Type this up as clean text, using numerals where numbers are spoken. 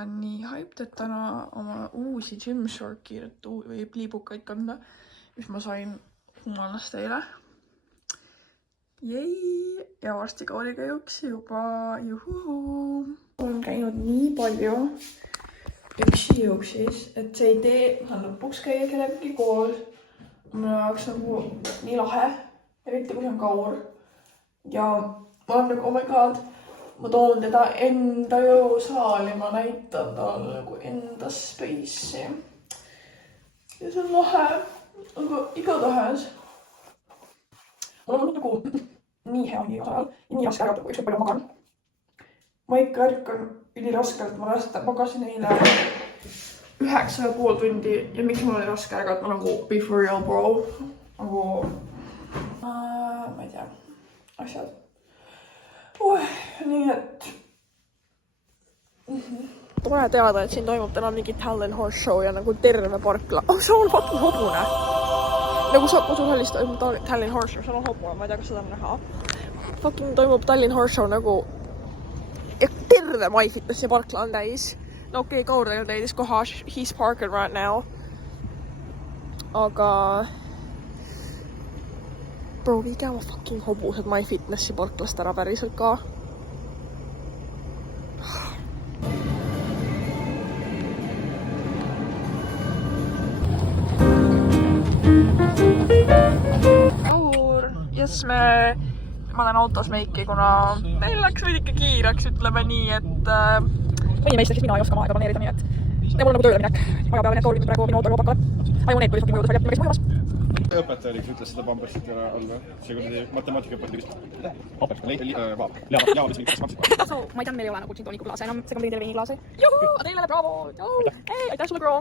olen nii hyped, et täna oma uusi Gymsharki või pliibukaid kanda, mis ma sain humanast eile. Jei! Ja varsti koolikäiuks juba juhuu! Olen käinud nii palju üksi juuksis, et see idee on lõpuks käia kellegagi koos. Minu jaoks nagu nii lahe, eriti kui see on kaur. Ja ma olen nagu, oh my god, ma toon teda enda jõusaali, ma näitan talle nagu enda space'i. Ja see on lahe, aga igatahes. Mul on nagu nii hea jõusaal ja nii raske ärgata, kui ükskord palju magan. Ma ikka ärkan üliraskelt, ma magasin eile 9,5 tundi ja miks mul oli raske ärgata, ma nagu be for real bro. Nagu, ma ei tea, asjad. Nii et tore teada, et siin toimub täna mingi talent horse show ja nagu terve parkla. See on fucking hobune. Nagu saab koduhallis toimub talent horse show, see on hobune, ma ei tea, kas seda on näha. Fucking toimub talent horse show nagu ja terve MyFitnessi parkla on täis. No okei, Kaurdel täidis koha, he's parked right now. Aga bro, viige oma fucking hobused MyFitnessi parklast ära päriselt ka. Yes, ma olen autos meiki, kuna meil läks veidike kiireks, ütleme nii, et mõni meist, siis mina ei oska maaega planeerida, nii et mul on nagu tööle minek. Maja peale need koolid praegu minu autoga pakavad. Aju need, kui fucking mõjudus välja, ma käisin muimas. Õpetajaliks ütles seda bambersit all või? See kui matemaatika õpetajaliks. Ma ei tea, meil ei ole nagu gin toniku klaase enam, see on teile veiniklaase. Juhu, teile bravo! Ei, aitäh sulle, bro!